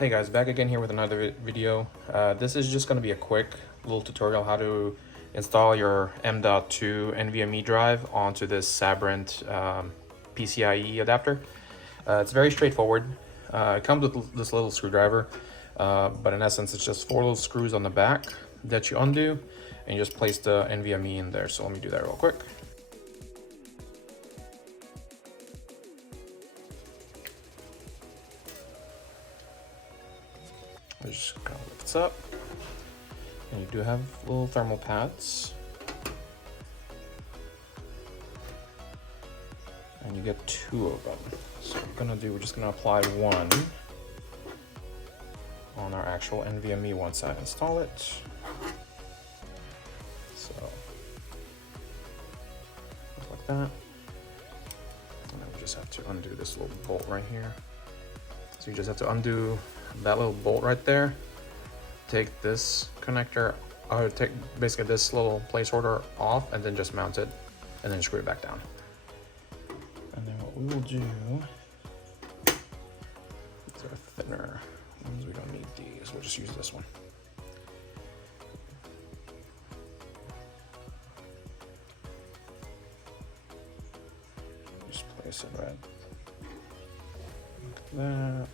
Hey guys, back again here with another video. This is just going to be a quick little tutorial how to install your M.2 NVMe drive onto this Sabrent PCIe adapter. It's very straightforward. It comes with this little screwdriver, but in essence it's just 4 little screws on the back that you undo and you just place the NVMe in there. So let me do that real quick. Just kind of lifts up, and you do have little thermal pads, and you get 2 of them. So we're just gonna apply one on our actual NVMe once I install it. So like that, and then we just have to undo this little bolt right here. So you just have to undo that little bolt right there, take this connector, or take basically this little placeholder off, and then just mount it and then screw it back down. And then what we will do, these are thinner ones, we don't need these, we'll just use this one. Just place it right like that.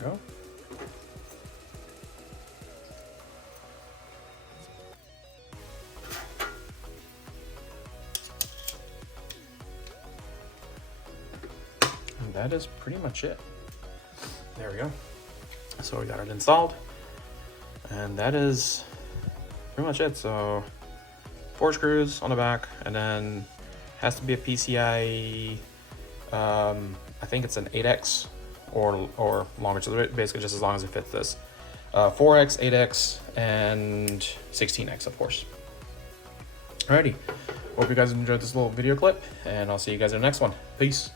Go. And that is pretty much it. There we go. So we got it installed, and that is pretty much it. So 4 screws on the back, and then has to be a PCIe. I think it's an 8X or longer, so basically just as long as it fits this. 4X, 8X, and 16X, of course. Alrighty, hope you guys enjoyed this little video clip, and I'll see you guys in the next one. Peace.